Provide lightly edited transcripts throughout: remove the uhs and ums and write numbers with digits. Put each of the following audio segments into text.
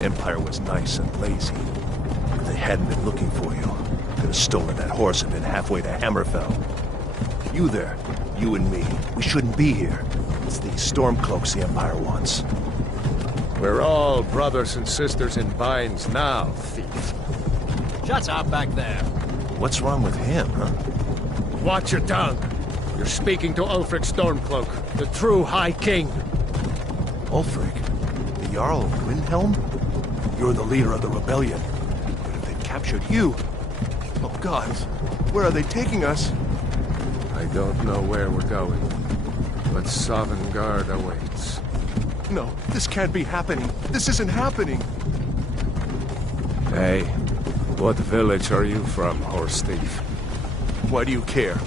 Empire was nice and lazy. If they hadn't been looking for you, could have stolen that horse and been halfway to Hammerfell. You there, you and me, we shouldn't be here. It's these Stormcloaks the Empire wants. We're all brothers and sisters in binds now, thief. Shut up back there. What's wrong with him, huh? Watch your tongue. You're speaking to Ulfric Stormcloak, the true High King. Ulfric? The Jarl of Windhelm? You're the leader of the rebellion. But if they've captured you... Oh God, where are they taking us? I don't know where we're going, but Sovngarde awaits. No, this can't be happening. This isn't happening. Hey, what village are you from, horse thief? Why do you care?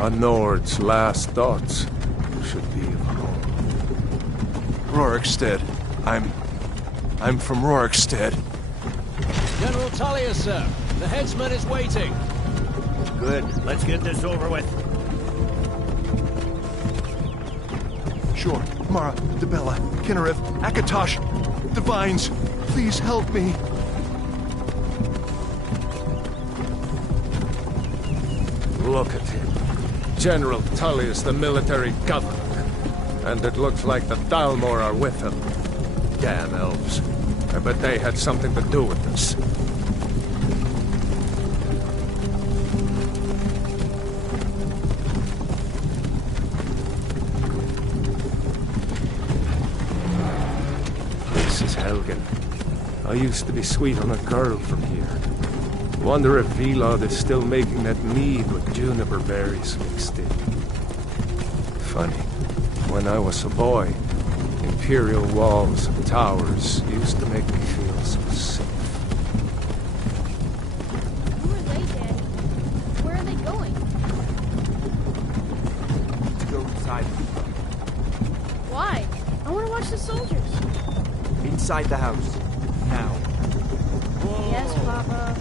A Nord's last thoughts should be of home. Rorikstead. I'm from Rorikstead. General Tullius, sir. The headsman is waiting. Good. Let's get this over with. Sure. Mara, Debella, Kinnereth, Akatosh, Divines, please help me. Look at him. General Tullius, the military governor. And it looks like the Thalmor are with him. Damn elves. I bet they had something to do with this. This is Helgen. I used to be sweet on a girl from here. Wonder if Vilod is still making that mead with juniper berries mixed in. Funny. When I was a boy, Imperial walls and towers used to make me feel so safe. Who are they, Daddy? Where are they going? To go inside. Why? I want to watch the soldiers. Inside the house. Now. Yes, Papa.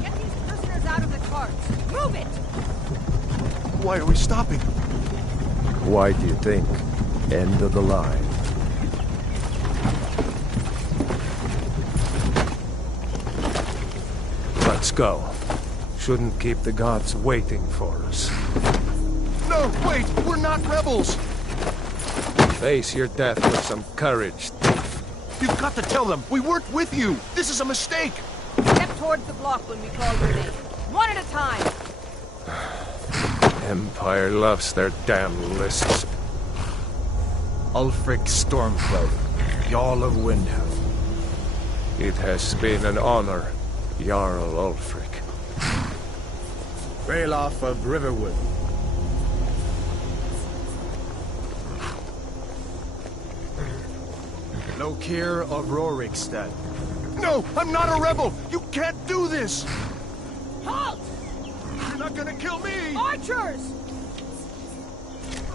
Get these prisoners out of the carts. Move it! Why are we stopping? Why do you think? End of the line. Let's go. Shouldn't keep the gods waiting for us. No, wait! We're not rebels! Face your death with some courage, thief. You've got to tell them! We weren't with you! This is a mistake! Step towards the block when we call your name. One at a time. Empire loves their damn lists. Ulfric Stormcloak, Jarl of Windhelm. It has been an honor, Jarl Ulfric. Ralof of Riverwood. Lokir of Rorikstead. No! I'm not a rebel! You can't do this! Halt! You're not gonna kill me! Archers!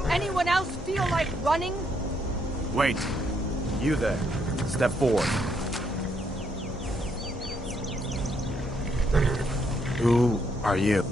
Anyone else feel like running? Wait. You there. Step forward. Who are you?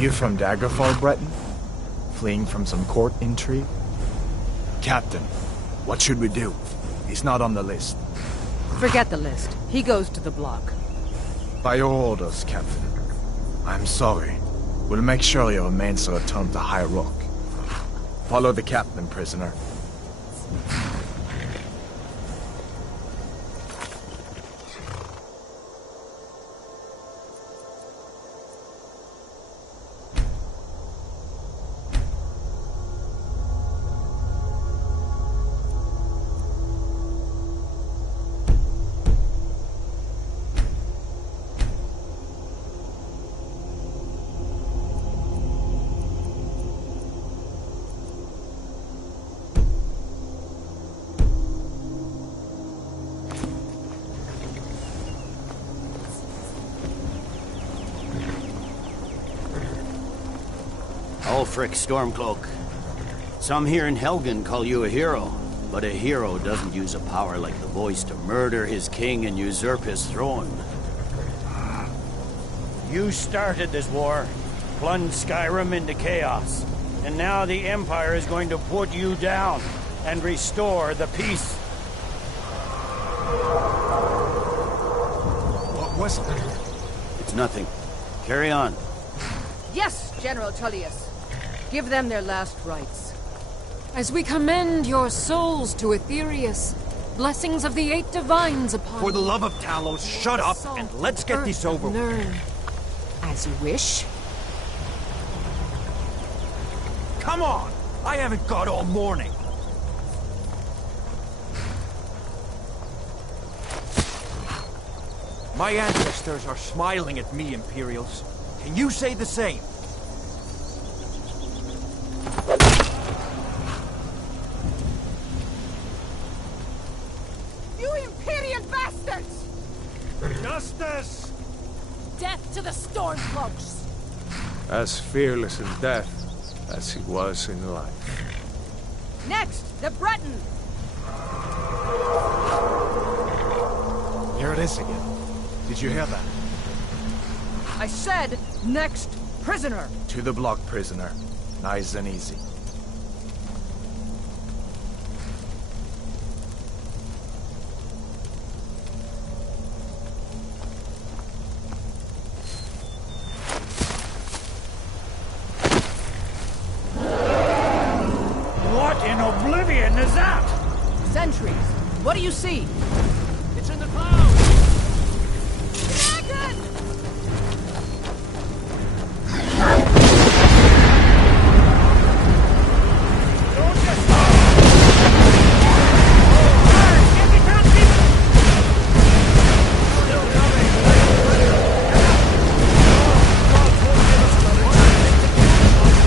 You from Daggerfall, Breton? Fleeing from some court intrigue? Captain, what should we do? He's not on the list. Forget the list. He goes to the block. By your orders, Captain. I'm sorry. We'll make sure your remains are returned to High Rock. Follow the captain, prisoner. Ulfric Stormcloak. Some here in Helgen call you a hero, but a hero doesn't use a power like the voice to murder his king and usurp his throne. You started this war, plunged Skyrim into chaos, and now the Empire is going to put you down and restore the peace. What was that? It's nothing. Carry on. Yes, General Tullius. Give them their last rites. As we commend your souls to Aetherius, blessings of the eight divines upon For the you. love of Talos, shut up Salt and let's get earth this over of with. Nirn. As you wish. Come on! I haven't got all morning. My ancestors are smiling at me, Imperials. Can you say the same? You Imperial bastards! Justice! Death to the Stormcloaks! As fearless in death as he was in life. Next, the Breton! Here it is again. Did you hear that? I said, next prisoner! To the block, prisoner. Nice and easy. What in oblivion is that? Sentries, what do you see? It's in the clouds! Dragon!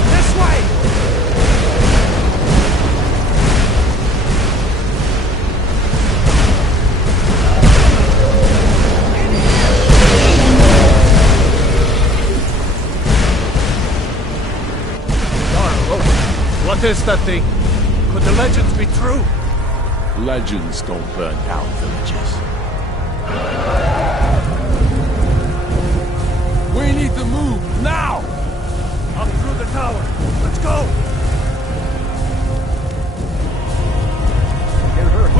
This way! What is that thing? Could the legends be true? Legends don't burn down villages. We need to move, now! Up through the tower. Let's go!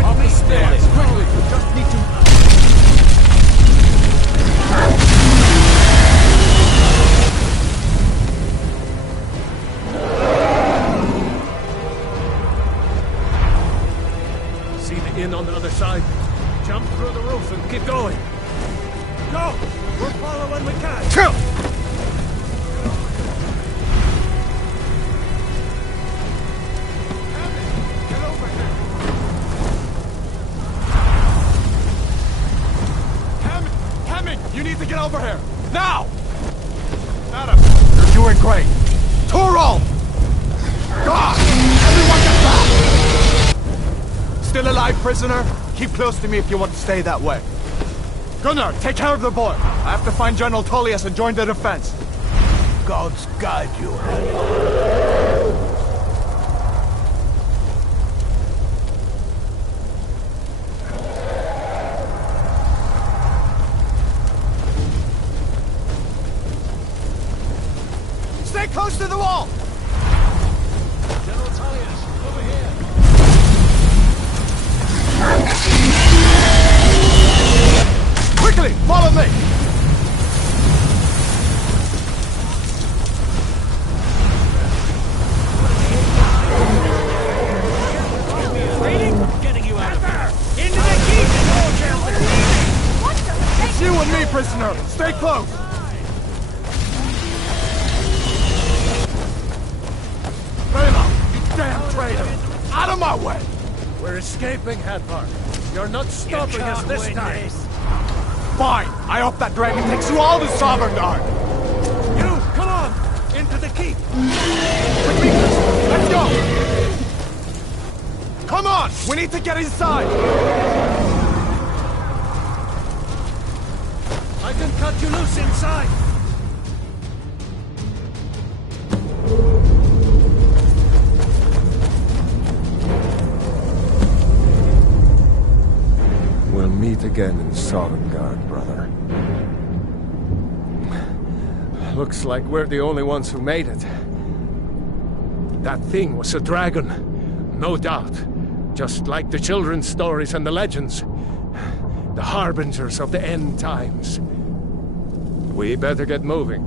Up the stairs, quickly! We just need to... See the inn on the other side? Jump through the roof and keep going. Go! We'll follow when we can. Get over here! Hammond, you need to get over here! Now! Adam, you're doing great. Torol! God! Everyone get back! Still alive, prisoner? Keep close to me if you want to stay that way. Gunnar, take care of the boy. I have to find General Tullius and join the defense. Gods guide you. Close to the wall! General Tullius, over here. Quickly, follow me! Getting you out of here! Into the keep! It's you and me, prisoner! Stay close! Bela, you damn traitor! Out of my way! We're escaping, Hadvar. You're not stopping us this time. Fine! I hope that dragon takes you all to Sovngarde! You, come on! Into the keep! Quickly, let's go! Come on! We need to get inside! I can cut you loose inside! We'll meet again in Sovngarde, brother. Looks like we're the only ones who made it. That thing was a dragon, no doubt. Just like the children's stories and the legends. The harbingers of the end times. We better get moving.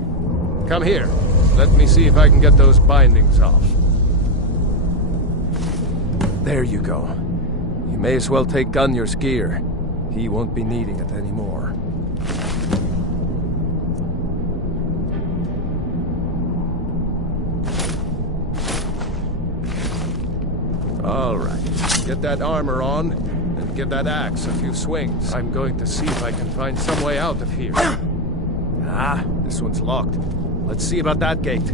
Come here. Let me see if I can get those bindings off. There you go. You may as well take Gunnar's gear. He won't be needing it anymore. All right. Get that armor on, and give that axe a few swings. I'm going to see if I can find some way out of here. Ah, this one's locked. Let's see about that gate.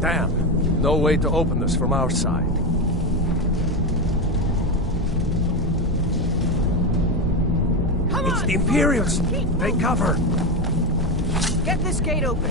Damn. No way to open this from our side. It's the Imperials! Take cover! Get this gate open.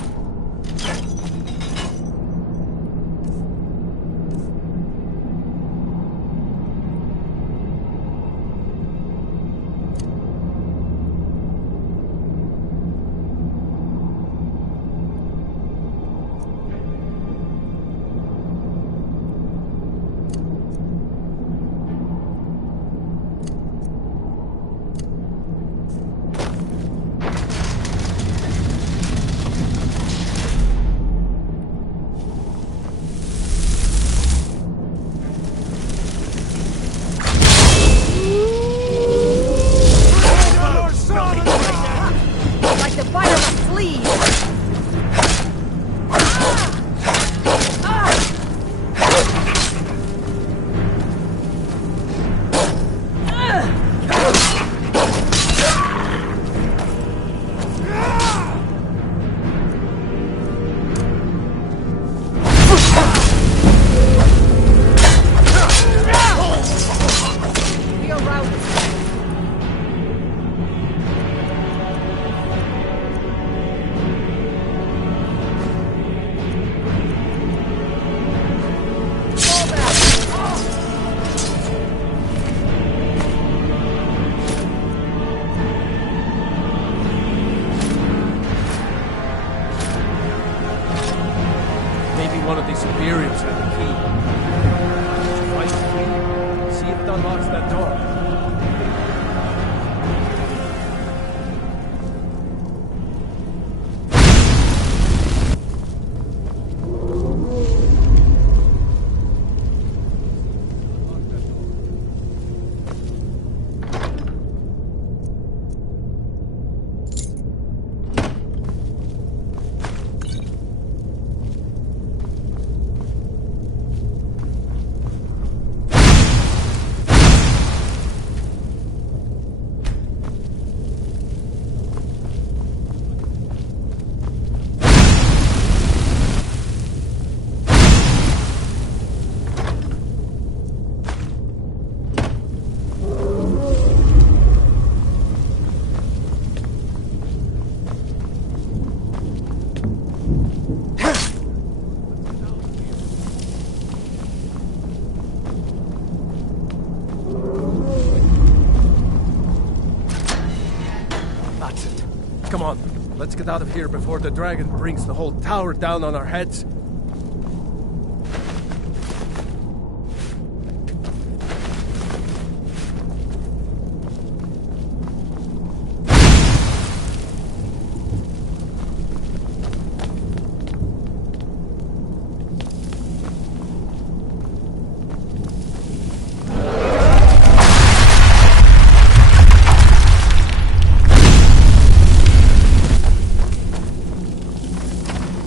Let's get out of here before the dragon brings the whole tower down on our heads.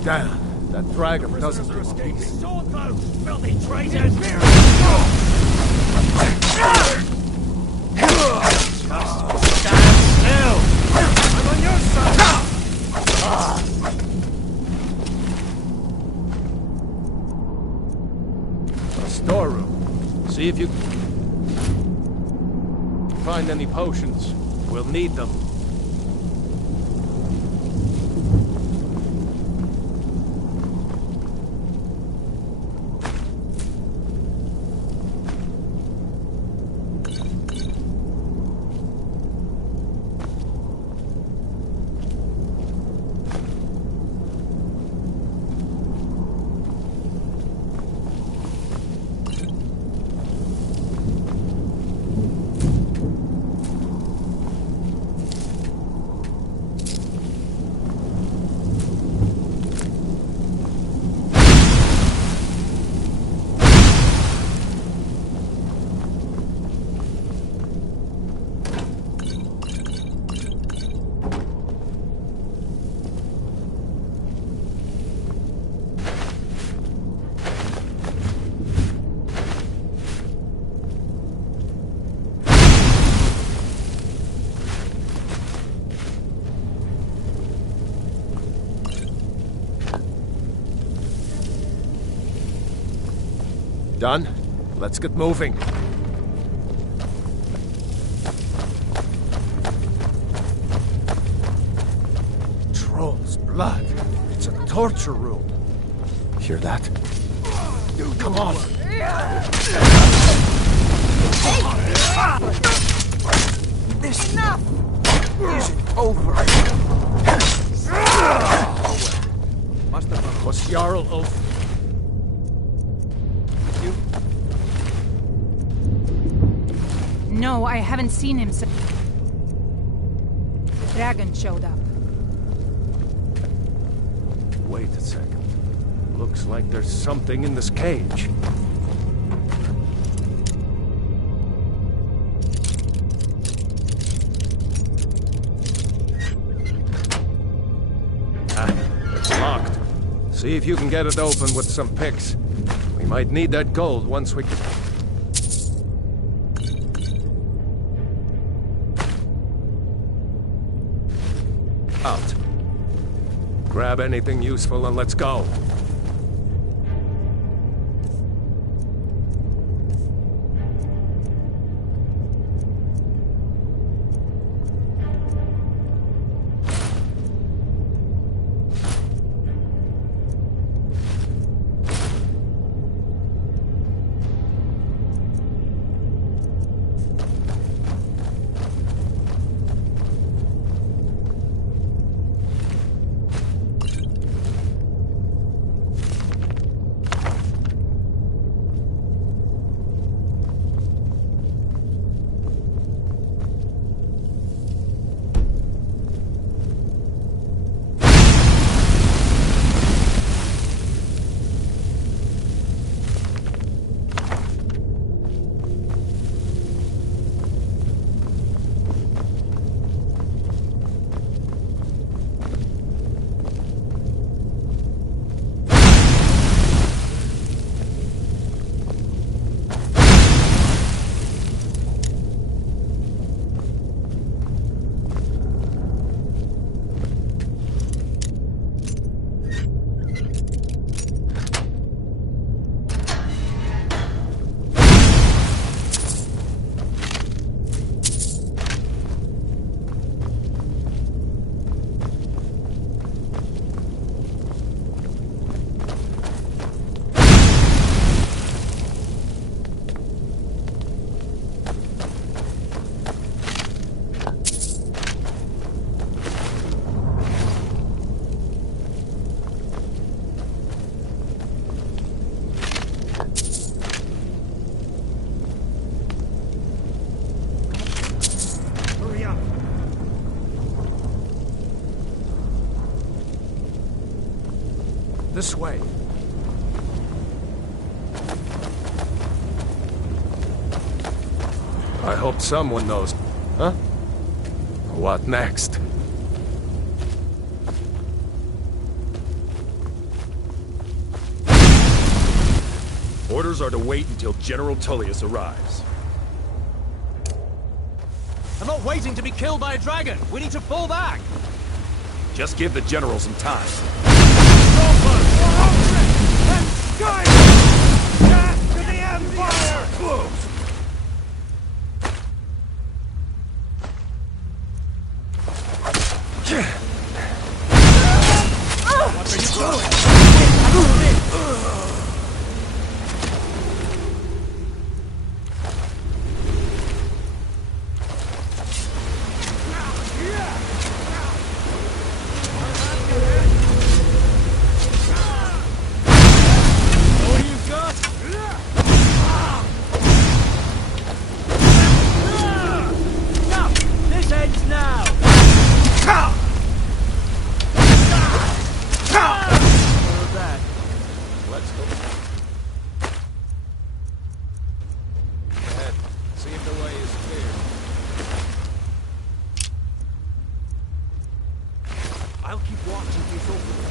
Damn, that dragon doesn't give a peace. Filthy traitors! Stand still! I'm on your side! A storeroom. See if you find any potions. We'll need them. Done? Let's get moving. Troll's blood. It's a torture room. Hear that? Dude, come on. This isn't over. Must have Was Jarl Ulf? No, I haven't seen him since the dragon showed up. Wait a second. Looks like there's something in this cage. It's locked. See if you can get it open with some picks. We might need that gold once we... Out. Grab anything useful and let's go. This way. I hope someone knows. Huh? What next? Orders are to wait until General Tullius arrives. I'm not waiting to be killed by a dragon! We need to fall back! Just give the General some time. Death to the Empire! What are you doing? I'll keep watching these over.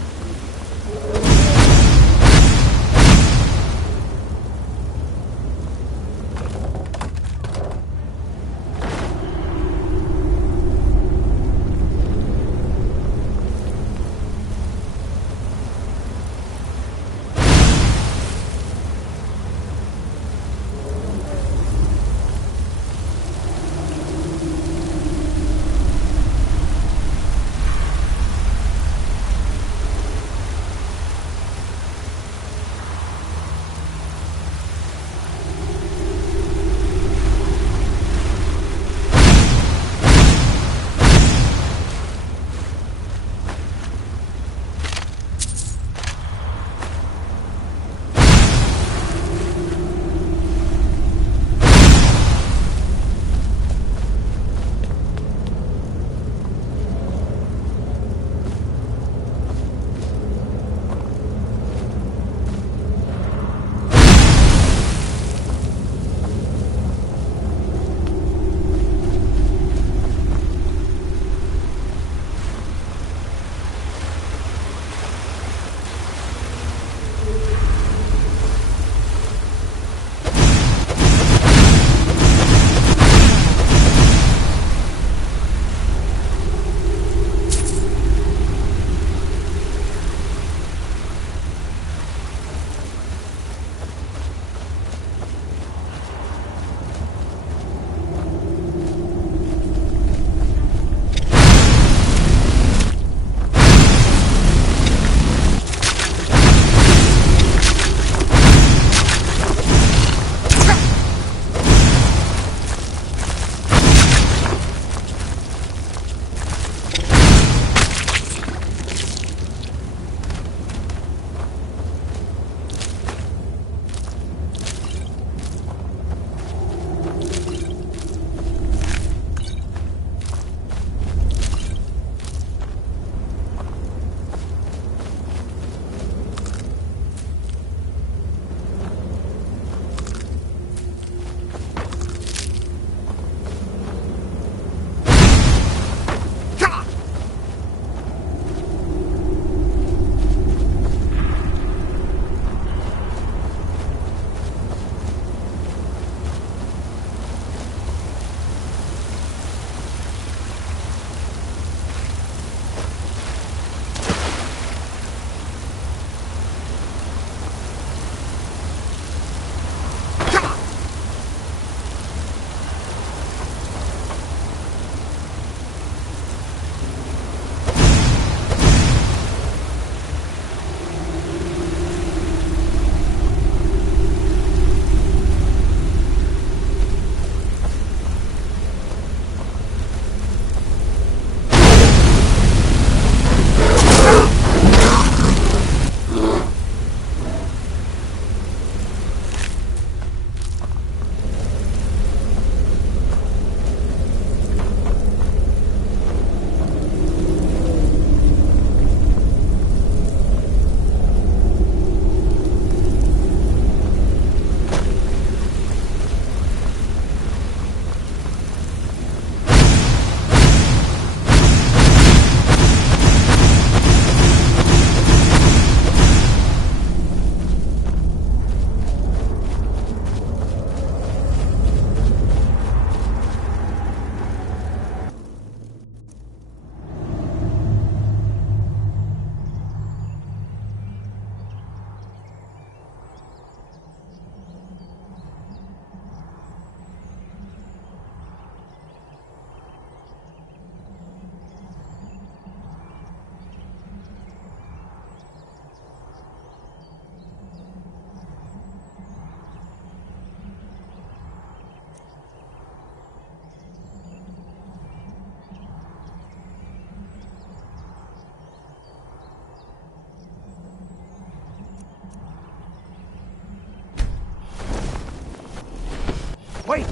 Wait!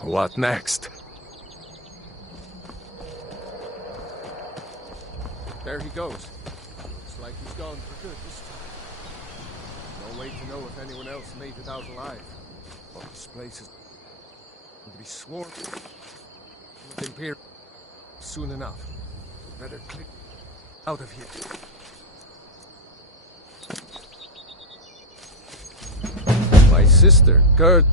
What next? There he goes. Looks like he's gone for good this time. No way to know if anyone else made it out alive. But this place is going to be swarmed with Imperial soon enough. Better click out of here. My sister, Gert.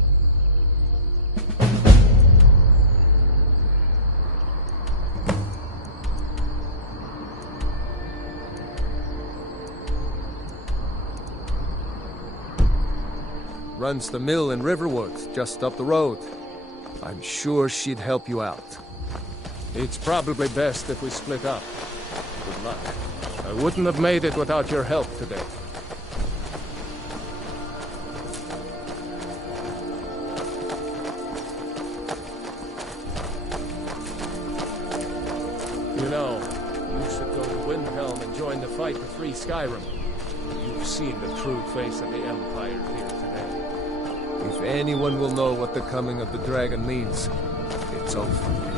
Runs the mill in Riverwood, just up the road. I'm sure she'd help you out. It's probably best if we split up. Good luck. I wouldn't have made it without your help today. You know, you should go to Windhelm and join the fight to free Skyrim. You've seen the true face of the Empire here today. If anyone will know what the coming of the dragon means, it's over.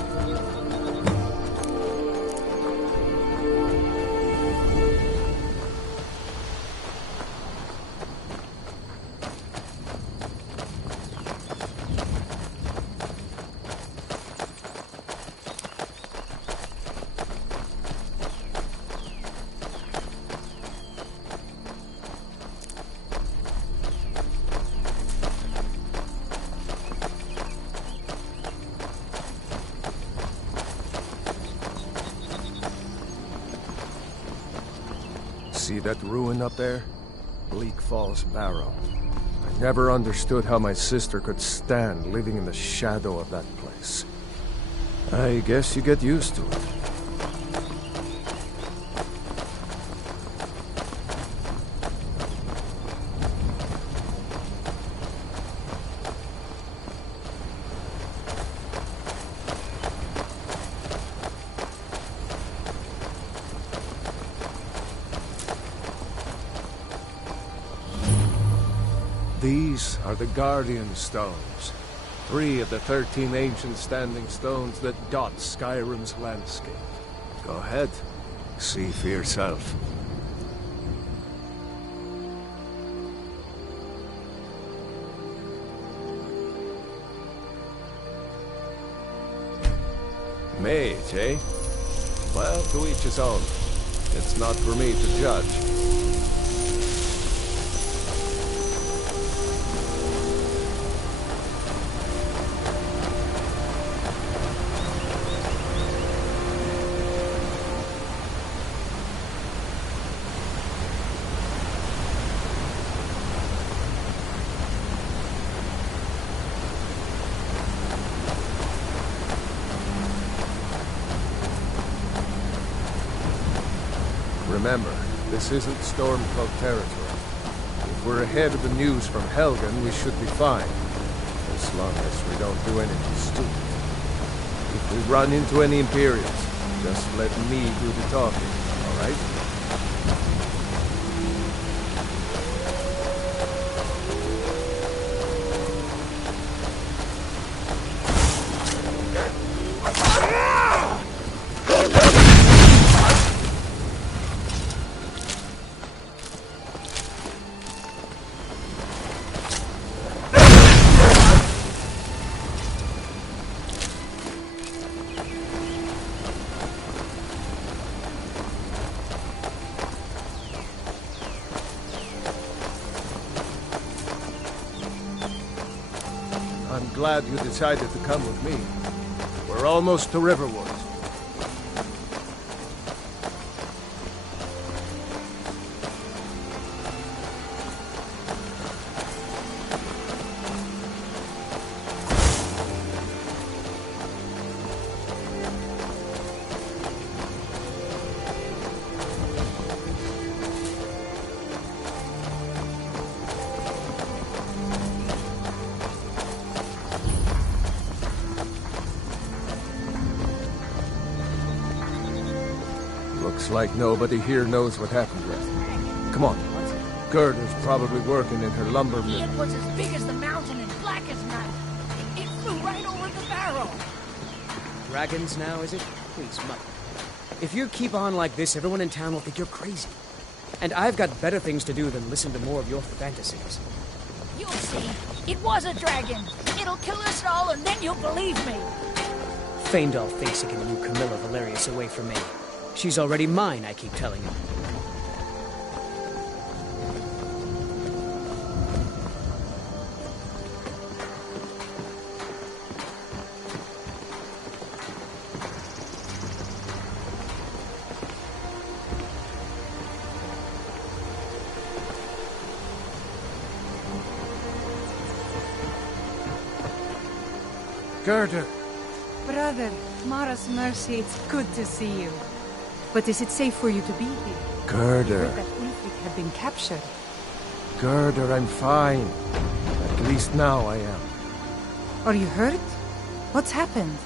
See that ruin up there? Bleak Falls Barrow. I never understood how my sister could stand living in the shadow of that place. I guess you get used to it. These are the Guardian Stones. 3 of the 13 ancient standing stones that dot Skyrim's landscape. Go ahead. See for yourself. Mage, eh? Well, to each his own. It's not for me to judge. Remember, this isn't Stormcloak territory. If we're ahead of the news from Helgen, we should be fine. As long as we don't do anything stupid. If we run into any Imperials, just let me do the talking, alright? I'm glad you decided to come with me. We're almost to Riverwood. Looks like nobody here knows what happened yet. Come on, Gerda's probably working in her lumber mill. It was as big as the mountain and black as night. It flew right over the barrel. Dragons now, is it? Please, Mother. If you keep on like this, everyone in town will think you're crazy. And I've got better things to do than listen to more of your fantasies. You'll see. It was a dragon. It'll kill us all, and then you'll believe me. Faendal thinks he can woo Camilla Valerius away from me. She's already mine, I keep telling him. Gerda! Brother, Mara's mercy, it's good to see you. But is it safe for you to be here? Gerda! I heard that Ulfric had been captured. Gerda, I'm fine. At least now I am. Are you hurt? What's happened?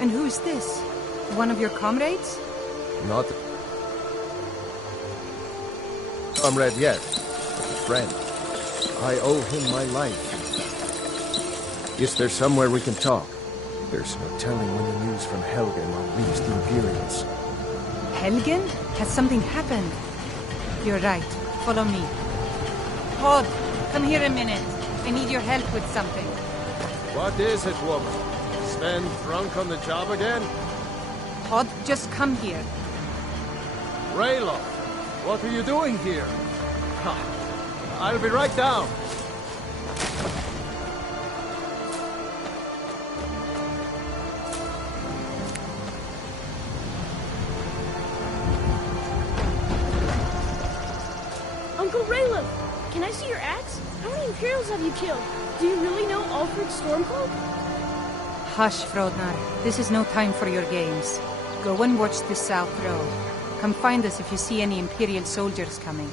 And who is this? One of your comrades? Not a comrade yet, but a friend. I owe him my life. Is there somewhere we can talk? There's no telling when the news from Helgen will reach the Imperials. Helgen? Has something happened? You're right. Follow me. Todd, come here a minute. I need your help with something. What is it, woman? Sven drunk on the job again? Todd, just come here. Rayloff, what are you doing here? I'll be right down. Uncle Raylo, can I see your axe? How many Imperials have you killed? Do you really know Ulfric's Stormcloak? Hush, Frodnar. This is no time for your games. Go and watch the South Road. Come find us if you see any Imperial soldiers coming.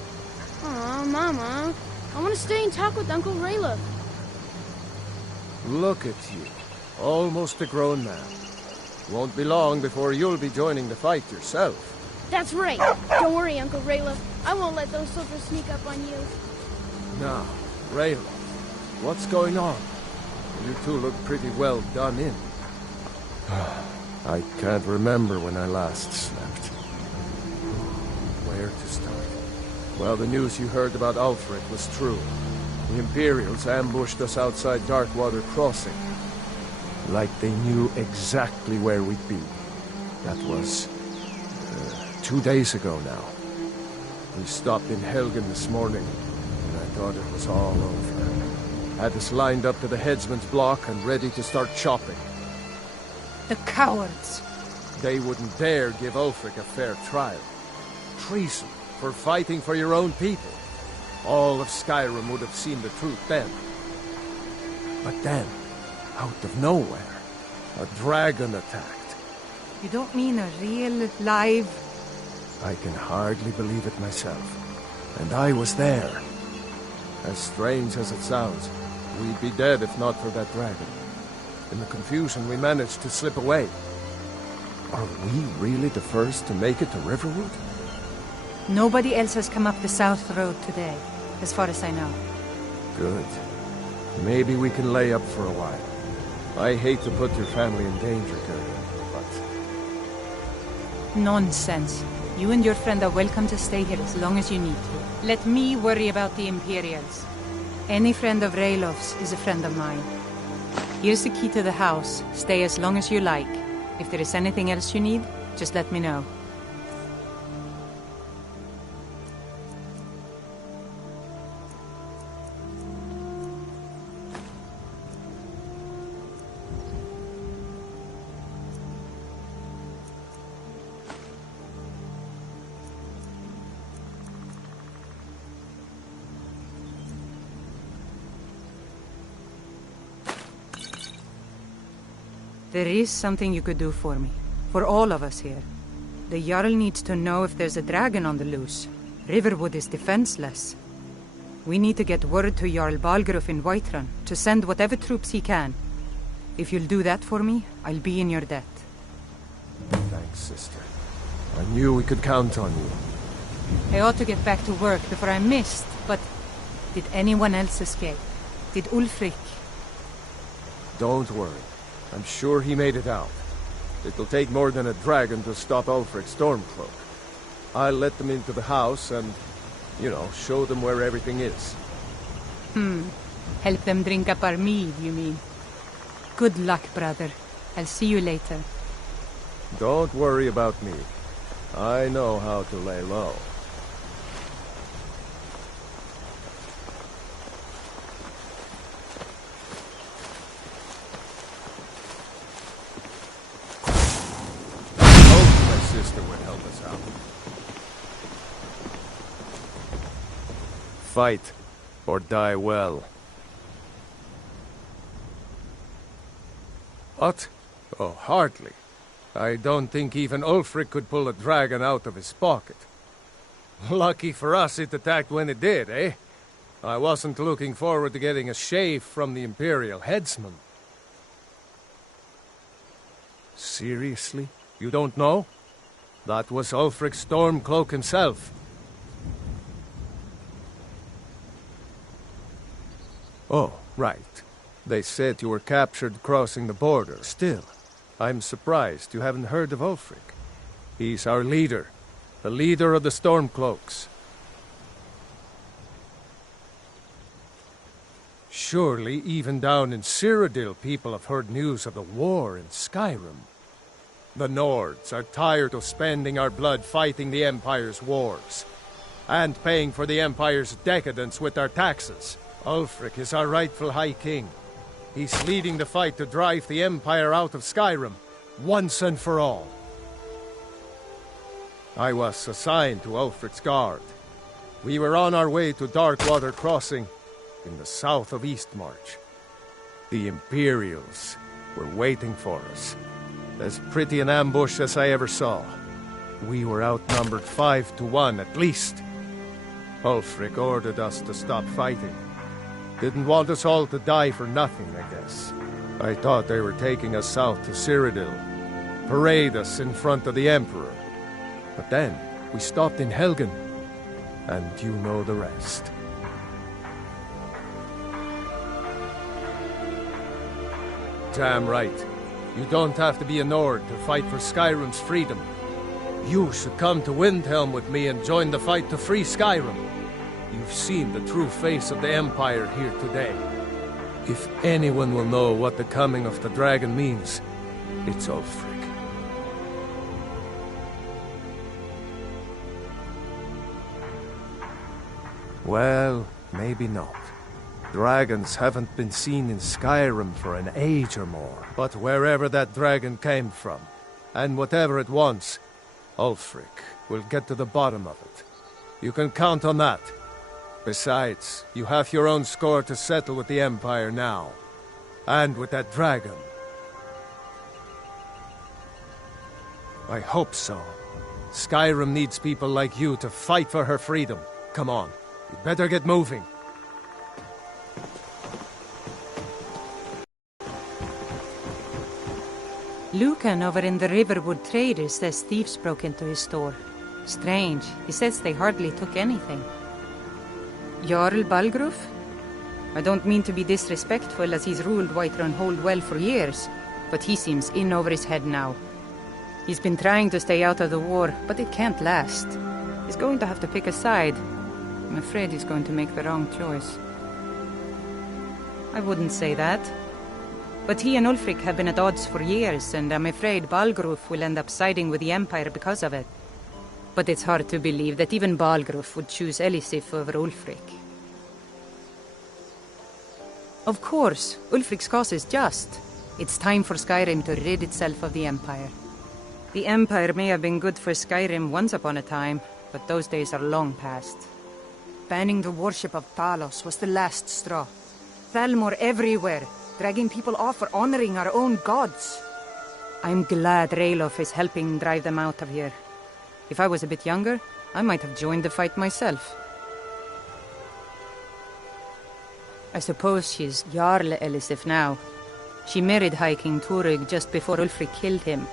Aw, Mama. I want to stay and talk with Uncle Raylo. Look at you. Almost a grown man. Won't be long before you'll be joining the fight yourself. That's right. Don't worry, Uncle Raylo. I won't let those soldiers sneak up on you. Now, Raylo, what's going on? You two look pretty well done in. I can't remember when I last slept. Where to start? Well, the news you heard about Ulfric was true. The Imperials ambushed us outside Darkwater Crossing. Like they knew exactly where we'd be. That was 2 days ago now. We stopped in Helgen this morning, and I thought it was all over. Had us lined up to the headsman's block and ready to start chopping. The cowards! They wouldn't dare give Ulfric a fair trial. Treason for fighting for your own people. All of Skyrim would have seen the truth then. But then, out of nowhere, a dragon attacked. You don't mean a real, live... I can hardly believe it myself. And I was there. As strange as it sounds, we'd be dead if not for that dragon. In the confusion, we managed to slip away. Are we really the first to make it to Riverwood? Nobody else has come up the South Road today, as far as I know. Good. Maybe we can lay up for a while. I hate to put your family in danger, Gerda, but... Nonsense. You and your friend are welcome to stay here as long as you need to. Let me worry about the Imperials. Any friend of Raylof's is a friend of mine. Here's the key to the house. Stay as long as you like. If there is anything else you need, just let me know. There is something you could do for me. For all of us here. The Jarl needs to know if there's a dragon on the loose. Riverwood is defenseless. We need to get word to Jarl Balgruuf in Whiterun to send whatever troops he can. If you'll do that for me, I'll be in your debt. Thanks, sister. I knew we could count on you. I ought to get back to work before I missed, but did anyone else escape? Did Ulfric? Don't worry. I'm sure he made it out. It'll take more than a dragon to stop Ulfric's Stormcloak. I'll let them into the house and, show them where everything is. Help them drink up our mead, you mean? Good luck, brother. I'll see you later. Don't worry about me. I know how to lay low. Hope my sister would help us out. Fight, or die well. What? Oh, hardly. I don't think even Ulfric could pull a dragon out of his pocket. Lucky for us it attacked when it did, eh? I wasn't looking forward to getting a shave from the Imperial headsman. Seriously? You don't know? That was Ulfric's Stormcloak himself. Oh, right. They said you were captured crossing the border. Still, I'm surprised you haven't heard of Ulfric. He's our leader. The leader of the Stormcloaks. Surely, even down in Cyrodiil, people have heard news of the war in Skyrim. The Nords are tired of spending our blood fighting the Empire's wars, and paying for the Empire's decadence with our taxes. Ulfric is our rightful High King. He's leading the fight to drive the Empire out of Skyrim, once and for all. I was assigned to Ulfric's guard. We were on our way to Darkwater Crossing, in the south of Eastmarch. The Imperials were waiting for us. As pretty an ambush as I ever saw. We were outnumbered 5 to 1 at least. Ulfric ordered us to stop fighting. Didn't want us all to die for nothing, I guess. I thought they were taking us south to Cyrodiil, parade us in front of the Emperor. But then, we stopped in Helgen, and you know the rest. Damn right. You don't have to be a Nord to fight for Skyrim's freedom. You should come to Windhelm with me and join the fight to free Skyrim. You've seen the true face of the Empire here today. If anyone will know what the coming of the dragon means, it's Ulfric. Well, maybe not. Dragons haven't been seen in Skyrim for an age or more. But wherever that dragon came from, and whatever it wants, Ulfric will get to the bottom of it. You can count on that. Besides, you have your own score to settle with the Empire now. And with that dragon. I hope so. Skyrim needs people like you to fight for her freedom. Come on, you better get moving. Lucan over in the Riverwood Traders says thieves broke into his store. Strange. He says they hardly took anything. Jarl Balgruf? I don't mean to be disrespectful as he's ruled Whiterun well for years, but he seems in over his head now. He's been trying to stay out of the war, but it can't last. He's going to have to pick a side. I'm afraid he's going to make the wrong choice. I wouldn't say that. But he and Ulfric have been at odds for years, and I'm afraid Balgruf will end up siding with the Empire because of it. But it's hard to believe that even Balgruf would choose Elisif over Ulfric. Of course, Ulfric's cause is just. It's time for Skyrim to rid itself of the Empire. The Empire may have been good for Skyrim once upon a time, but those days are long past. Banning the worship of Talos was the last straw. Thalmor everywhere, dragging people off for honoring our own gods. I'm glad Ralof is helping drive them out of here. If I was a bit younger, I might have joined the fight myself. I suppose she's Jarl Elisif now. She married High King Turug just before Ulfric killed him.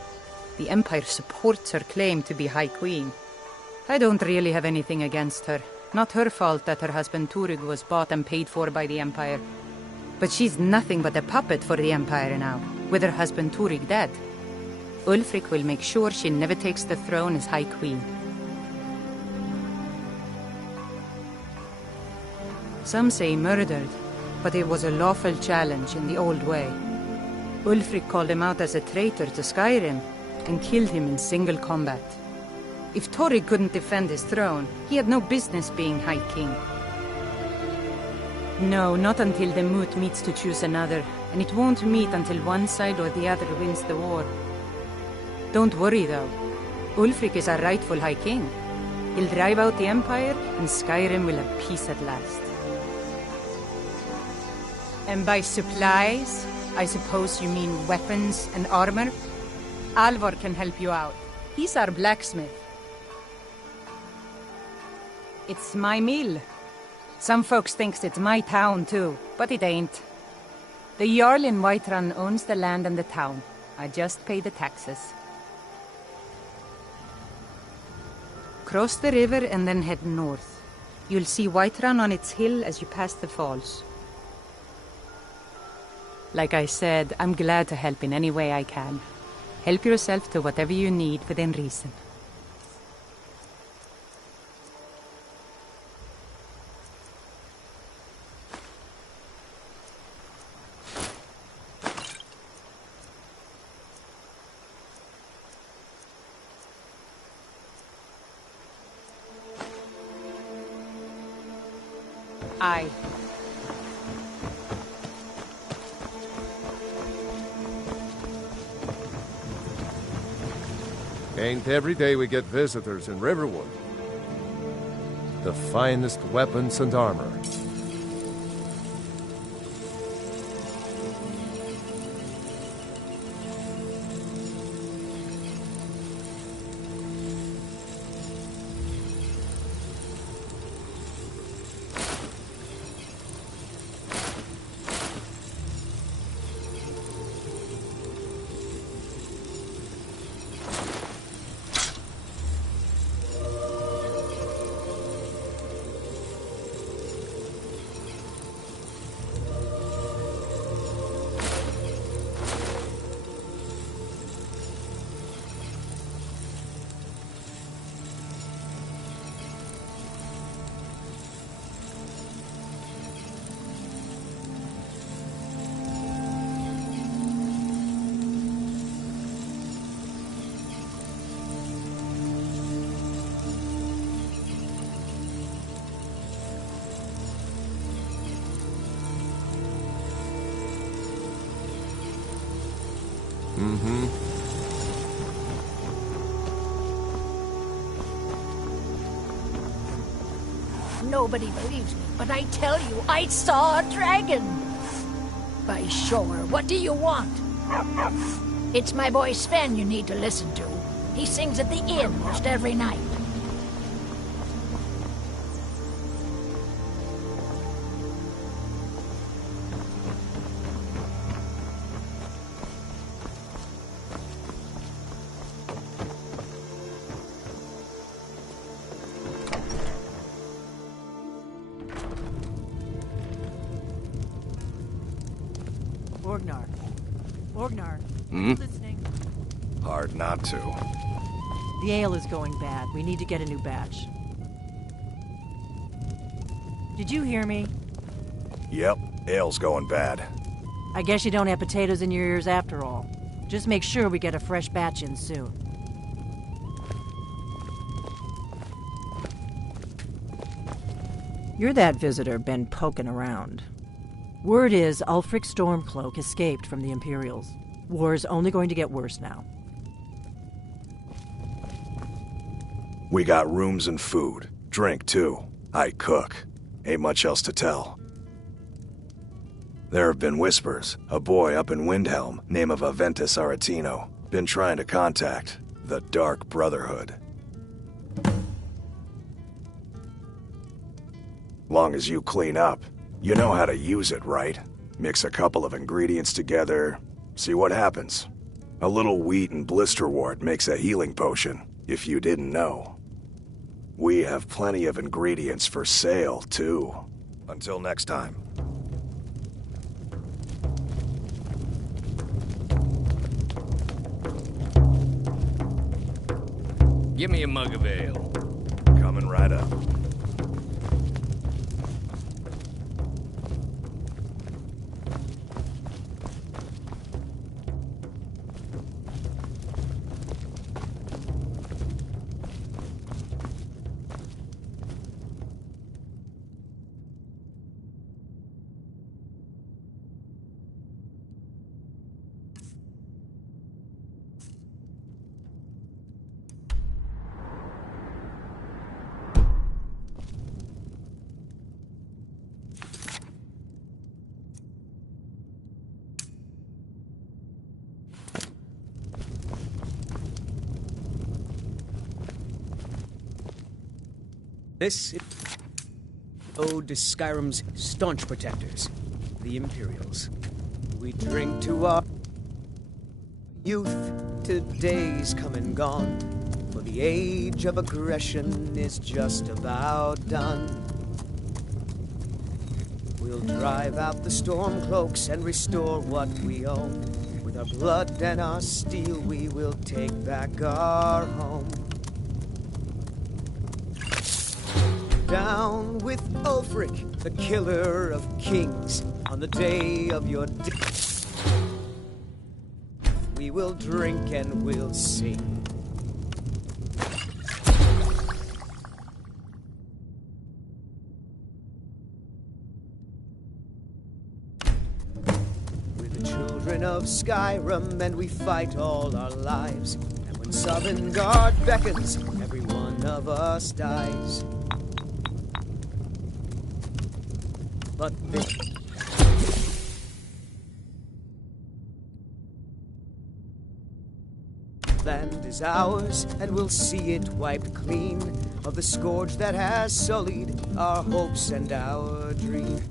The Empire supports her claim to be High Queen. I don't really have anything against her. Not her fault that her husband Turig was bought and paid for by the Empire. But she's nothing but a puppet for the Empire now, with her husband Turig dead. Ulfric will make sure she never takes the throne as High Queen. Some say murdered, but it was a lawful challenge in the old way. Ulfric called him out as a traitor to Skyrim and killed him in single combat. If Turig couldn't defend his throne, he had no business being High King. No, not until the moot meets to choose another, and it won't meet until one side or the other wins the war. Don't worry, though. Ulfric is our rightful High King. He'll drive out the Empire, and Skyrim will have peace at last. And by supplies, I suppose you mean weapons and armor? Alvor can help you out. He's our blacksmith. It's my mill. Some folks thinks it's my town, too, but it ain't. The Jarl in Whiterun owns the land and the town. I just pay the taxes. Cross the river and then head north. You'll see Whiterun on its hill as you pass the falls. Like I said, I'm glad to help in any way I can. Help yourself to whatever you need within reason. Aye. Ain't every day we get visitors in Riverwood. The finest weapons and armor. Nobody believes me, but I tell you, I saw a dragon! By sure, what do you want? It's my boy Sven you need to listen to. He sings at the inn most every night. Orgnar. Listening. Hard not to. The ale is going bad. We need to get a new batch. Did you hear me? Yep, ale's going bad. I guess you don't have potatoes in your ears after all. Just make sure we get a fresh batch in soon. You're that visitor been poking around. Word is Ulfric Stormcloak escaped from the Imperials. War's only going to get worse now. We got rooms and food. Drink, too. I cook. Ain't much else to tell. There have been whispers. A boy up in Windhelm, name of Aventus Aretino, been trying to contact the Dark Brotherhood. Long as you clean up, you know how to use it, right? Mix a couple of ingredients together, see what happens. A little wheat and blisterwort makes a healing potion, if you didn't know. We have plenty of ingredients for sale, too. Until next time. Give me a mug of ale. Coming right up. This is ode to Skyrim's staunch protectors, the Imperials. We drink to our youth, to days come and gone, for the age of aggression is just about done. We'll drive out the Stormcloaks and restore what we own. With our blood and our steel, we will take back our home. Down with Ulfric, the killer of kings, on the day of your death. We will drink and we'll sing. We're the children of Skyrim, and we fight all our lives. And when Sovngarde beckons, every one of us dies. But this land is ours, and we'll see it wiped clean of the scourge that has sullied our hopes and our dreams.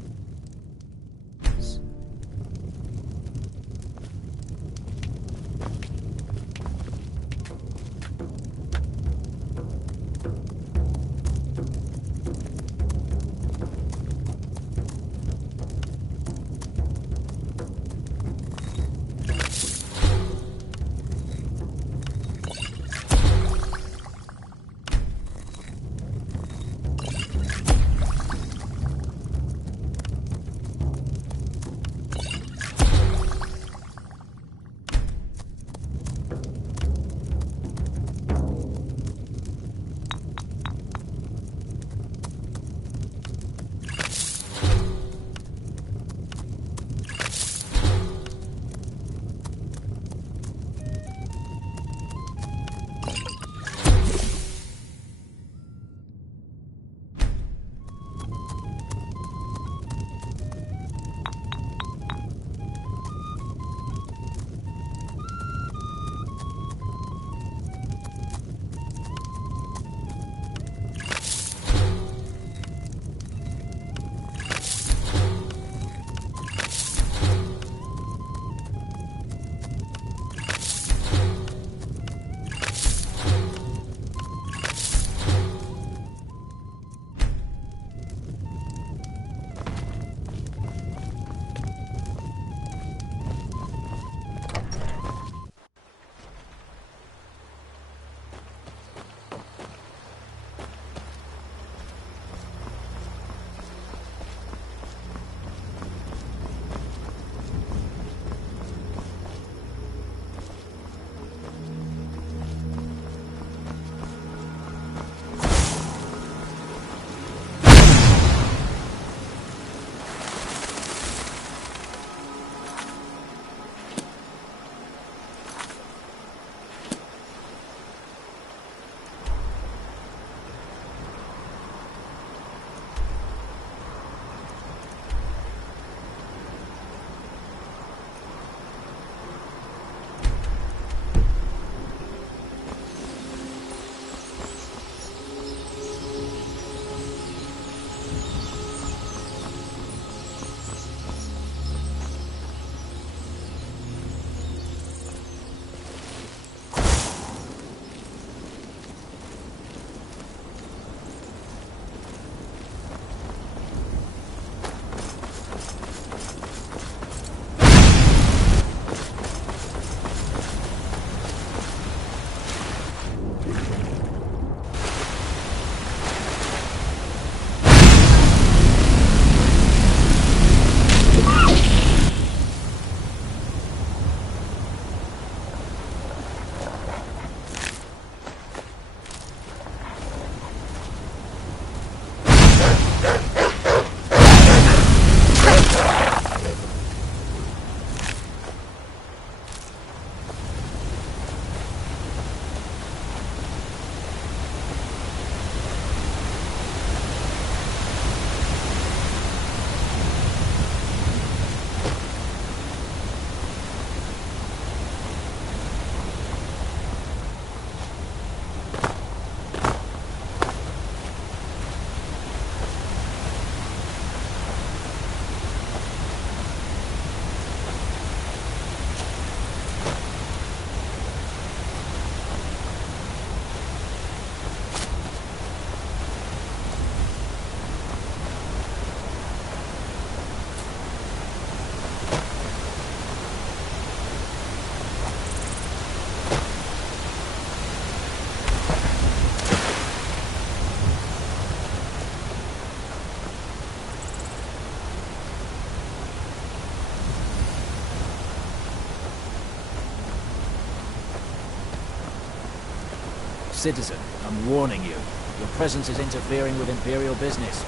citizen. I'm warning you. Your presence is interfering with Imperial business.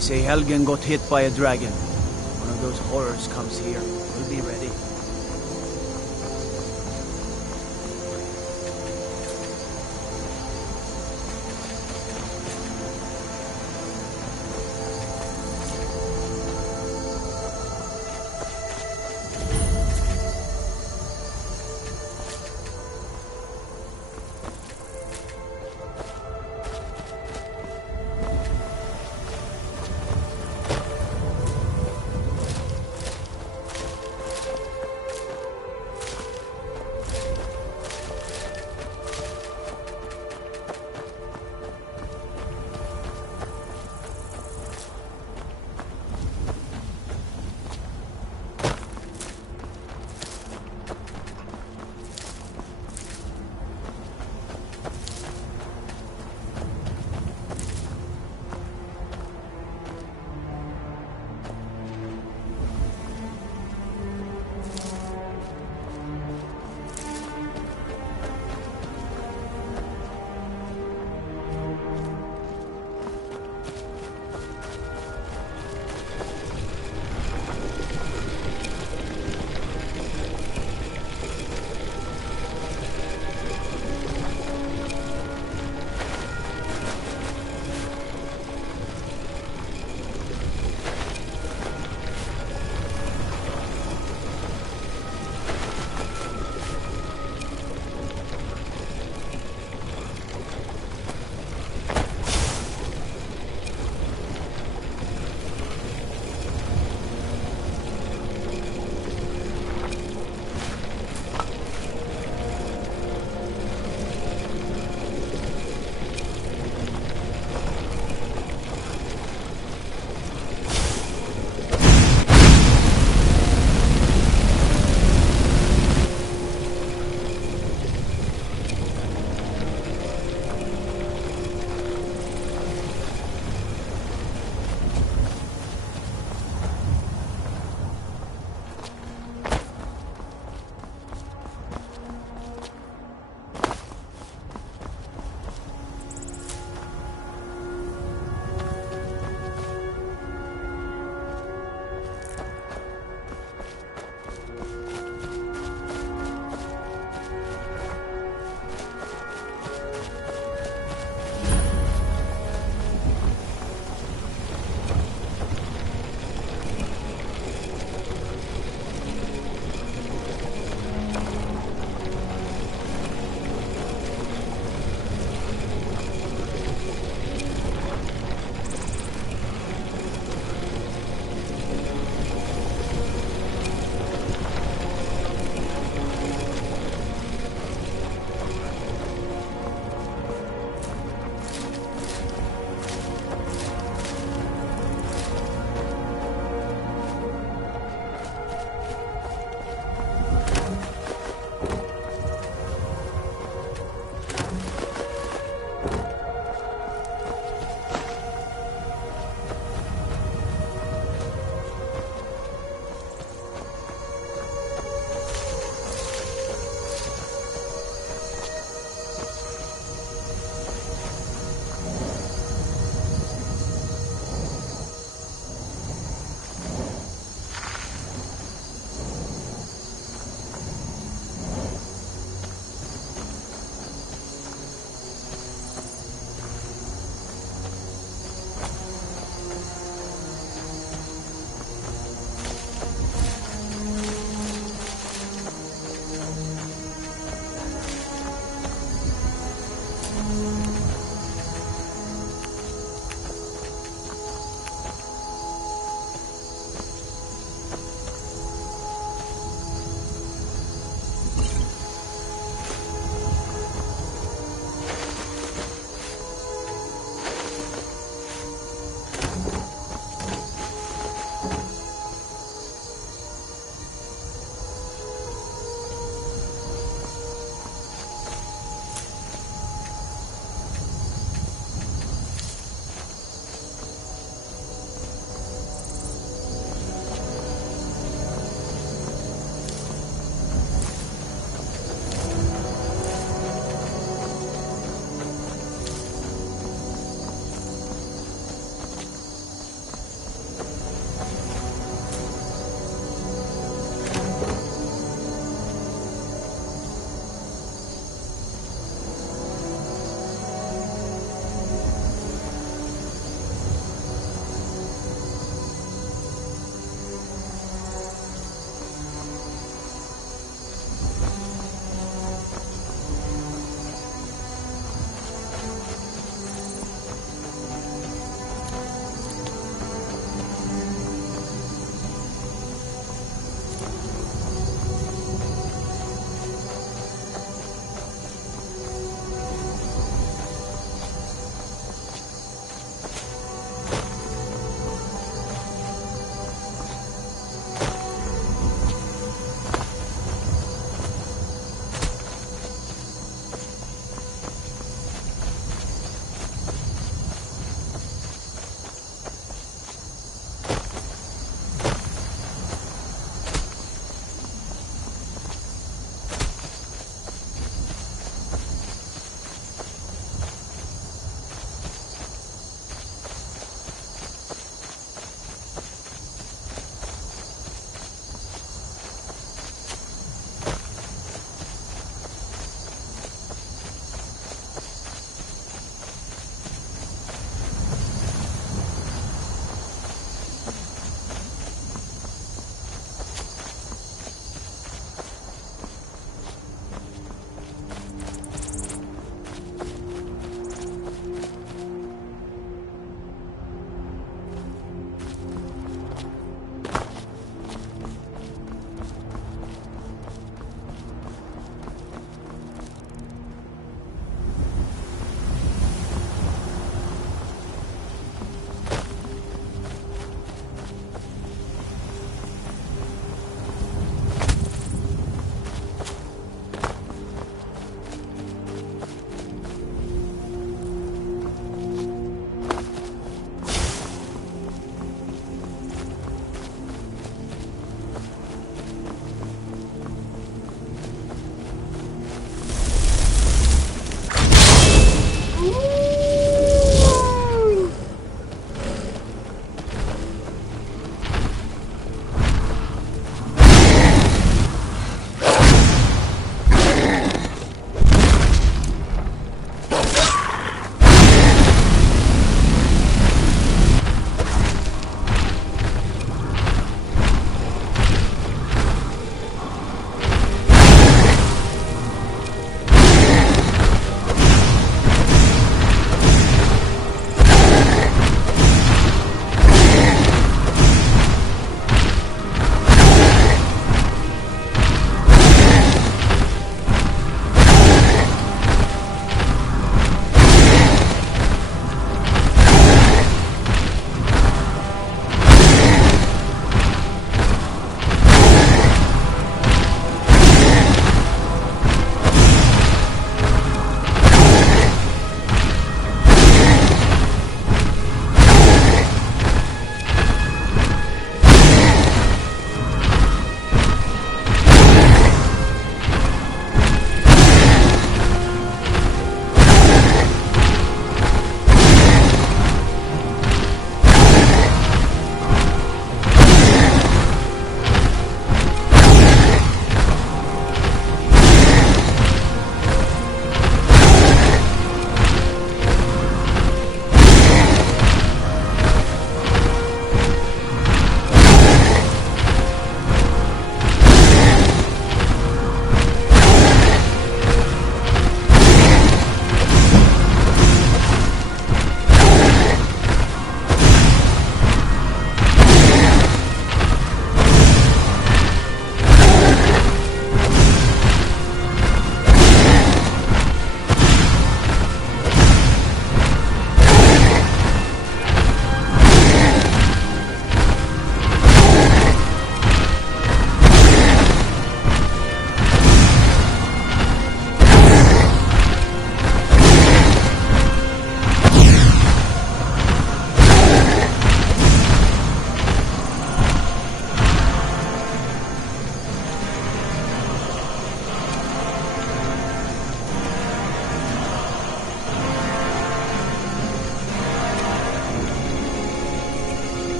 They say Helgen got hit by a dragon. One of those horrors comes here. We'll be ready.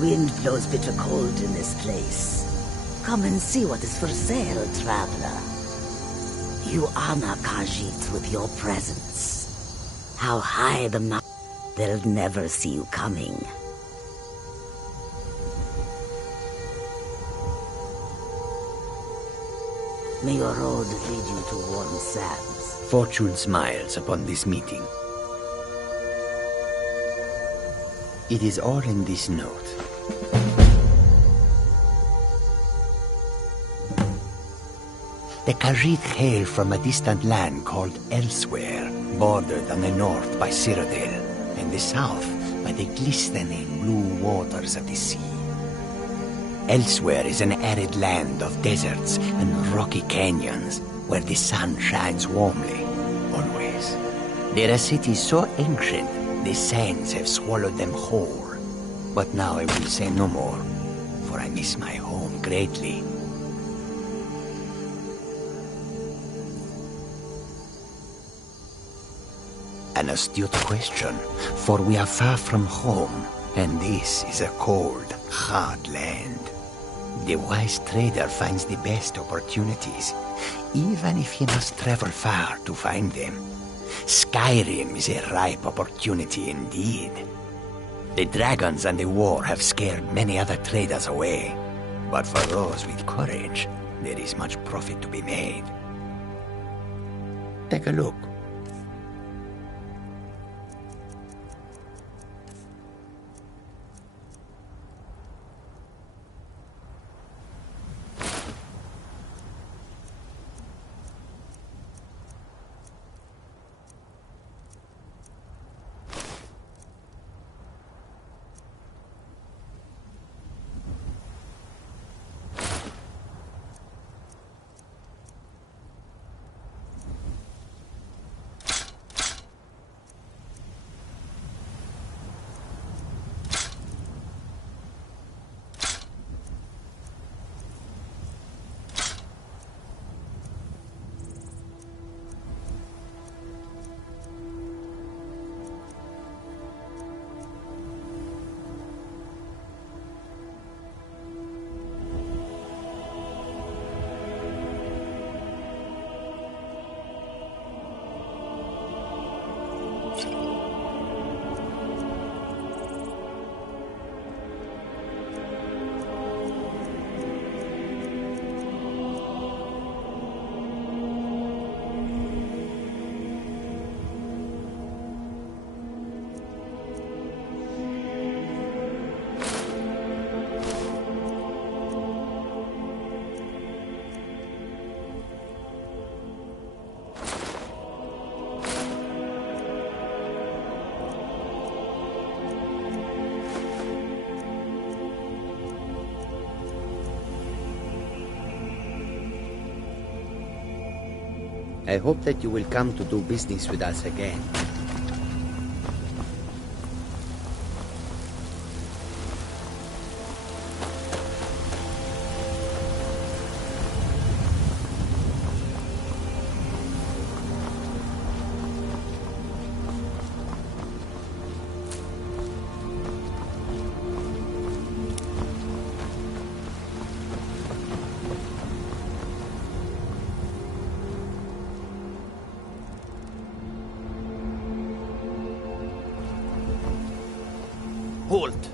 wind blows bitter cold in this place. Come and see what is for sale, traveler. You honor Khajiit with your presence. How high the mountain, they'll never see you coming. May your road lead you to warm sands. Fortune smiles upon this meeting. It is all in this note. The Khajiit hail from a distant land called Elsewhere, bordered on the north by Cyrodiil, and the south by the glistening blue waters of the sea. Elsewhere is an arid land of deserts and rocky canyons, where the sun shines warmly, always. There are cities so ancient, the sands have swallowed them whole. But now I will say no more, for I miss my home greatly. An astute question, for we are far from home, and this is a cold, hard land. The wise trader finds the best opportunities, even if he must travel far to find them. Skyrim is a ripe opportunity indeed. The dragons and the war have scared many other traders away, but for those with courage, there is much profit to be made. Take a look. I hope that you will come to do business with us again. Halt!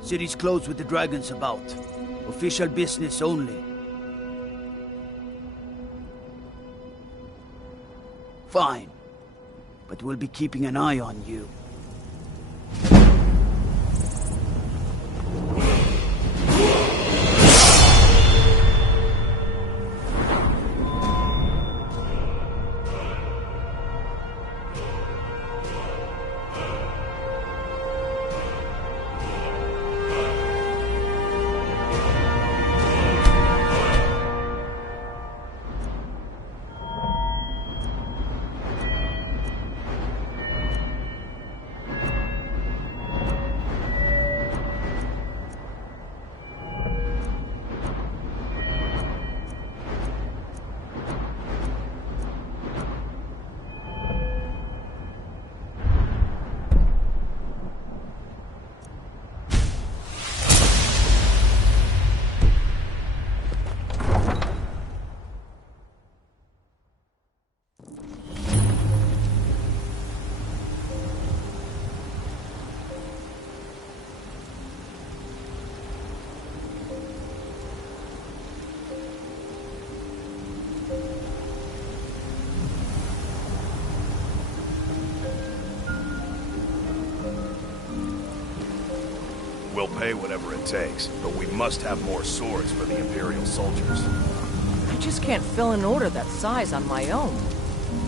City's closed with the dragons about. Official business only. Fine. But we'll be keeping an eye on you. We'll pay whatever it takes, but we must have more swords for the Imperial soldiers. I just can't fill an order that size on my own.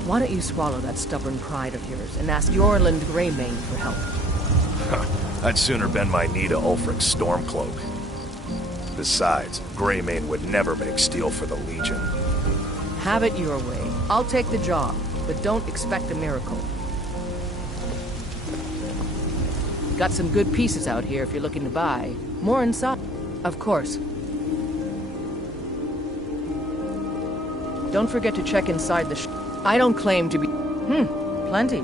Why don't you swallow that stubborn pride of yours and ask Yorland Greymane for help? I'd sooner bend my knee to Ulfric's Stormcloak. Besides, Greymane would never make steel for the Legion. Have it your way. I'll take the job, but don't expect a miracle. Got some good pieces out here if you're looking to buy. More inside, of course. Don't forget to check inside the I don't claim to be... plenty.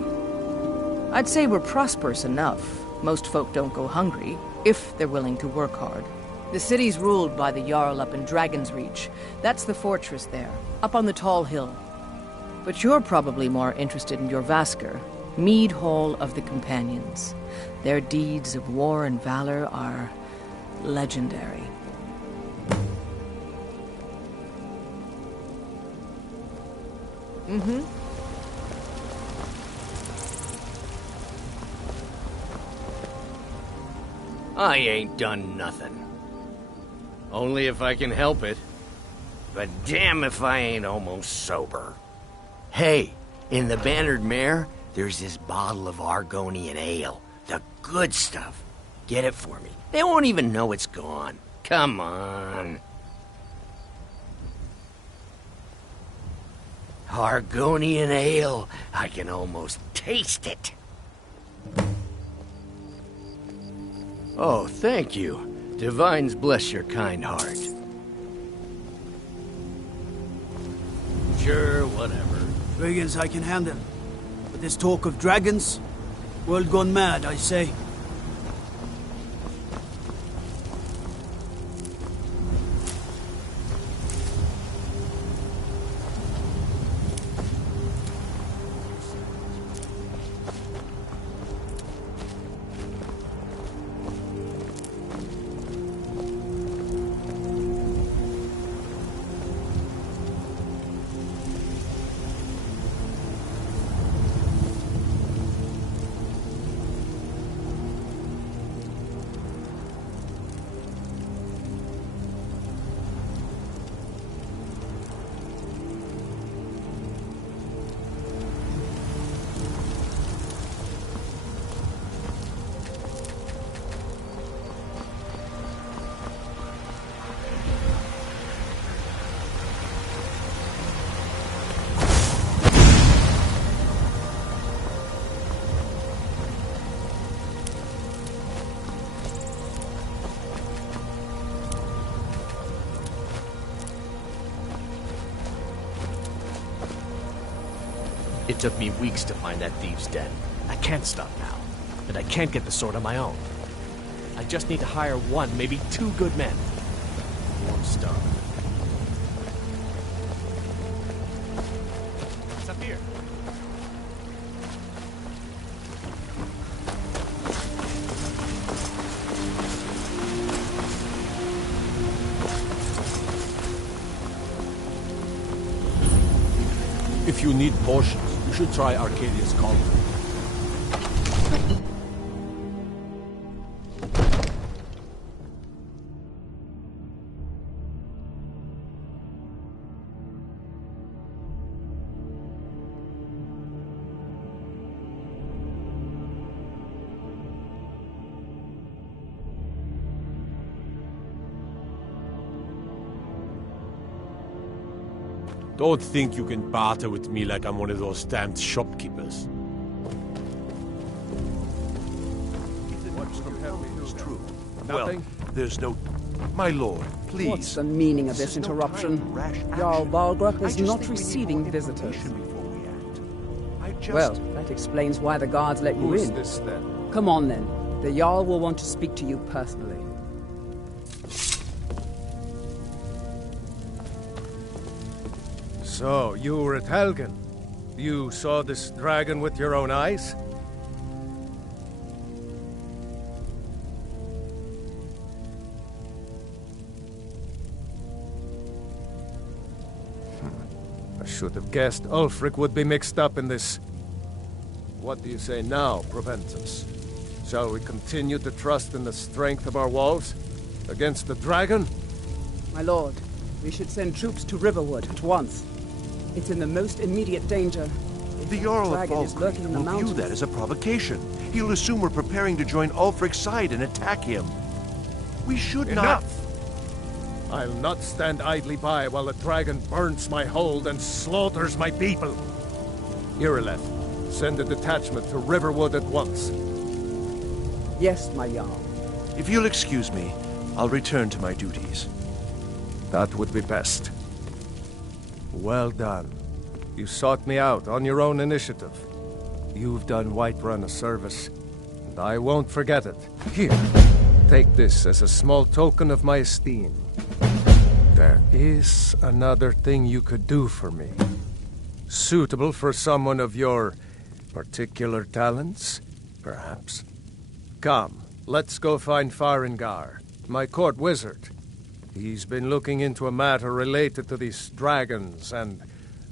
I'd say we're prosperous enough. Most folk don't go hungry, if they're willing to work hard. The city's ruled by the Jarl up in Dragon's Reach. That's the fortress there, up on the tall hill. But you're probably more interested in your Vasker, Mead Hall of the Companions. Their deeds of war and valor are legendary. I ain't done nothing. Only if I can help it. But damn if I ain't almost sober. Hey, in the Bannered Mare, there's this bottle of Argonian ale. The good stuff. Get it for me. They won't even know it's gone. Come on. Argonian ale. I can almost taste it. Oh, thank you. Divines bless your kind heart. Sure, whatever. Brigands I can handle. But this talk of dragons? World gone mad, I say. It took me weeks to find that thieves' den. I can't stop now. And I can't get the sword on my own. I just need to hire one, maybe two good men. I won't starve. It's up here. If you need potions, you should try Arcadia's Cauldron. Don't think you can barter with me like I'm one of those damned shopkeepers. What's from heaven is true. Well, there's no... My lord, please. What's the meaning of this interruption? Jarl Balgrup is not receiving visitors. Well, that explains why the guards let you in. This, then? Come on, then. The Jarl will want to speak to you personally. So, you were at Helgen. You saw this dragon with your own eyes? I should have guessed Ulfric would be mixed up in this. What do you say now, Proventus? Shall we continue to trust in the strength of our walls? Against the dragon? My lord, we should send troops to Riverwood at once. It's in the most immediate danger. The Jarl of dragon is lurking in the will view mountains. that as a provocation. He'll assume we're preparing to join Ulfric's side and attack him. We should not... Enough! I'll not stand idly by while the dragon burns my hold and slaughters my people. Irileth, send a detachment to Riverwood at once. Yes, my Jarl. If you'll excuse me, I'll return to my duties. That would be best. Well done. You sought me out on your own initiative. You've done Whiterun a service, and I won't forget it. Here, take this as a small token of my esteem. There is another thing you could do for me. Suitable for someone of your particular talents, perhaps. Come, let's go find Farengar, my court wizard. He's been looking into a matter related to these dragons and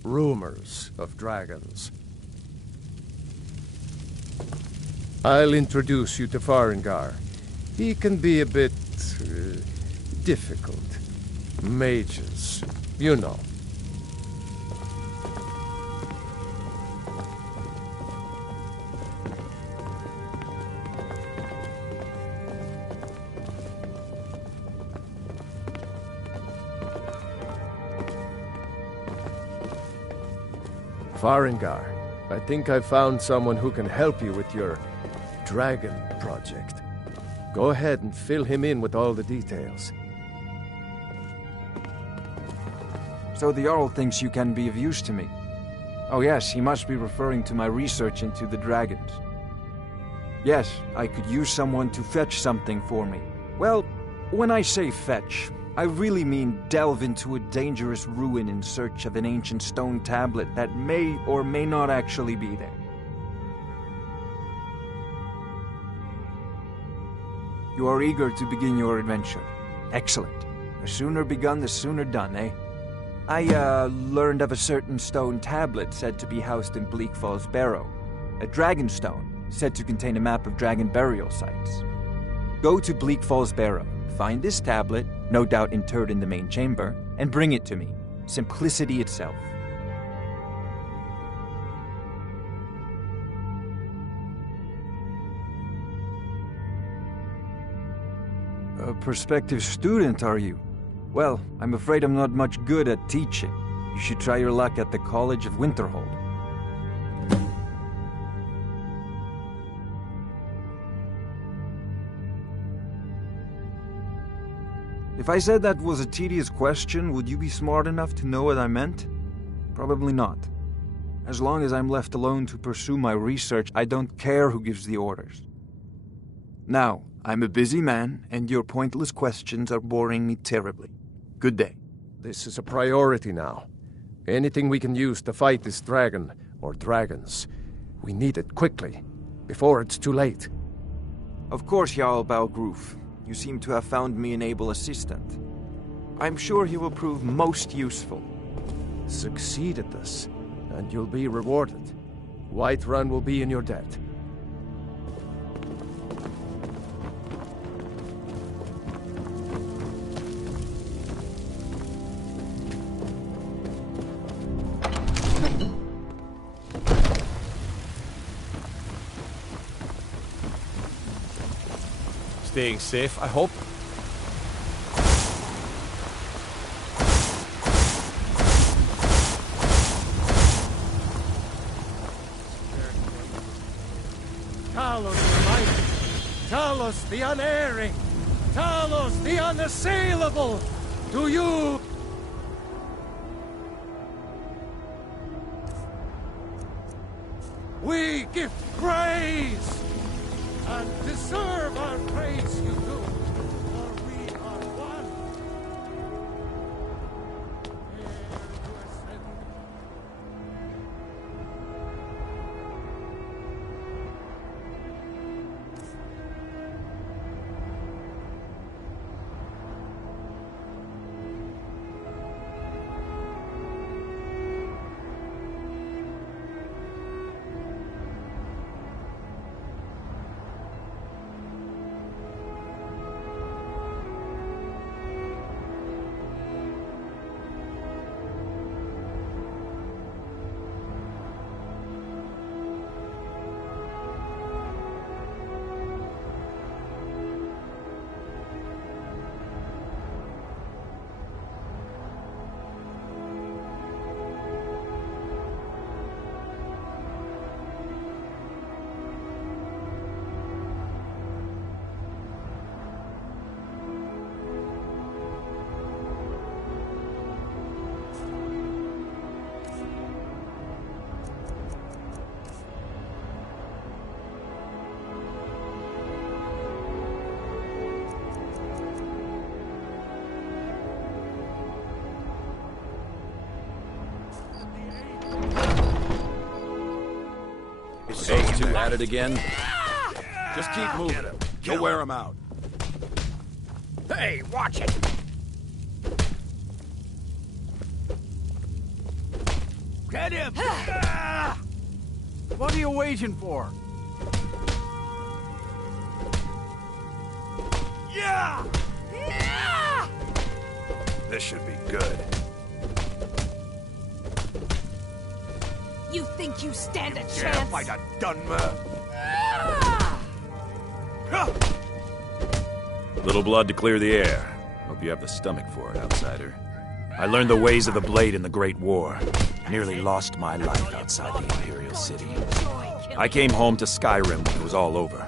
rumors of dragons. I'll introduce you to Farengar. He can be a bit difficult. Mages, you know. Farengar, I think I found someone who can help you with your dragon project. Go ahead and fill him in with all the details. So the Jarl thinks you can be of use to me. Oh yes, he must be referring to my research into the dragons. Yes, I could use someone to fetch something for me. Well, when I say fetch, I really mean delve into a dangerous ruin in search of an ancient stone tablet that may or may not actually be there. You are eager to begin your adventure. Excellent. The sooner begun, the sooner done, eh? I learned of a certain stone tablet said to be housed in Bleak Falls Barrow. A dragon stone, said to contain a map of dragon burial sites. Go to Bleak Falls Barrow, find this tablet, no doubt interred in the main chamber, and bring it to me. Simplicity itself. A prospective student, are you? Well, I'm afraid I'm not much good at teaching. You should try your luck at the College of Winterhold. If I said that was a tedious question, would you be smart enough to know what I meant? Probably not. As long as I'm left alone to pursue my research, I don't care who gives the orders. Now, I'm a busy man, and your pointless questions are boring me terribly. Good day. This is a priority now. Anything we can use to fight this dragon, or dragons, we need it quickly, before it's too late. Of course, Jarl Balgroof. You seem to have found me an able assistant. I'm sure he will prove most useful. Succeed at this, and you'll be rewarded. Whiterun will be in your debt. Staying safe, I hope. Talos the mighty, Talos the unerring, Talos the unassailable, to you! We give praise! And deserve our praise, you do, for we are one. At it again? Just keep moving. You'll wear him out. Hey, watch it! Get him! What are you waiting for? Yeah! This should be good. You think you stand a Yeah, chance? fight a done man. Little blood to clear the air. Hope you have the stomach for it, outsider. I learned the ways of the blade in the Great War. Nearly lost my life outside the Imperial City. I came home to Skyrim when it was all over.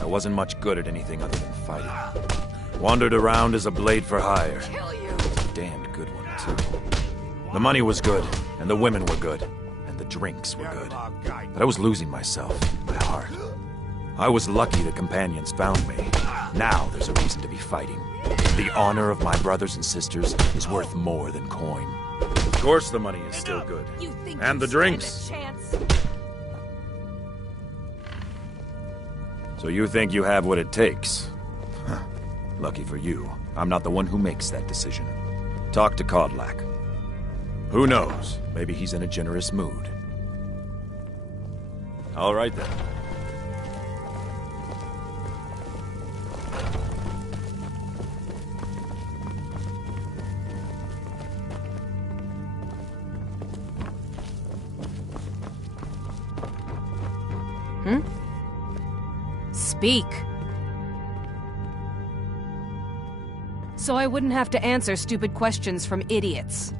I wasn't much good at anything other than fighting. Wandered around as a blade for hire. A damned good one, too. The money was good, and the women were good, and the drinks were good. But I was losing myself, my heart. I was lucky the companions found me. Now there's a reason to be fighting. The honor of my brothers and sisters is worth more than coin. Of course the money is still good. And the drinks. So you think you have what it takes? Huh. Lucky for you, I'm not the one who makes that decision. Talk to Kodlak. Who knows? Maybe he's in a generous mood. All right then. Speak. So I wouldn't have to answer stupid questions from idiots.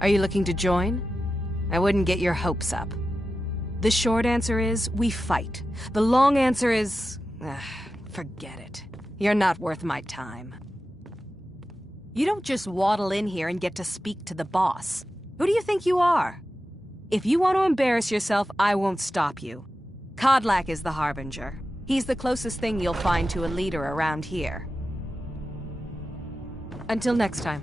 Are you looking to join? I wouldn't get your hopes up. The short answer is, we fight. The long answer is... forget it. You're not worth my time. You don't just waddle in here and get to speak to the boss. Who do you think you are? If you want to embarrass yourself, I won't stop you. Kodlak is the Harbinger. He's the closest thing you'll find to a leader around here. Until next time.